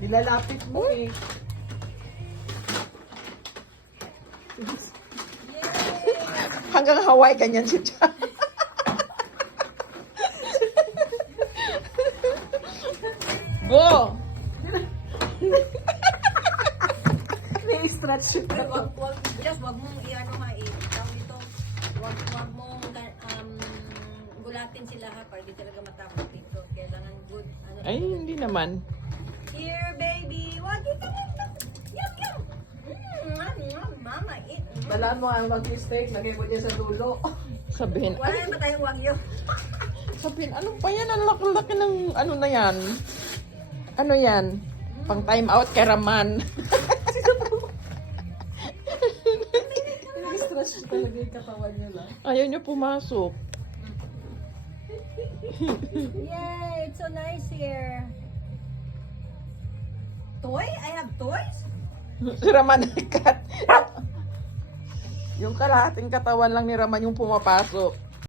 Nilalapit mo eh. Hanggang Hawaii, ganyan si Cha. Go! May-stretch siya. Pero wag mong i-ano ha, tawag ito, wag mong gulatin sila ha, para di talaga matapos dito. Kailangan good, ano. Ay, hindi naman. Here, baby! Wag ito! Yum, yum! Mama, eat! Balaan mo ang mag-steak, lagay mo dyan sa dulo. Sabihin, Wala naman tayong wagyo. sabihin, ano pa yan? Ang laki-laki ng ano na yan? Ano yan? Pang time out kay Raman. May-stretch siya talaga yung katawan niya lang. Ayaw niya pumasok. Yay! It's so nice here. Toy? I have toys? Si Raman cut. Yung kalahating katawan lang ni Raman yung pumapasok.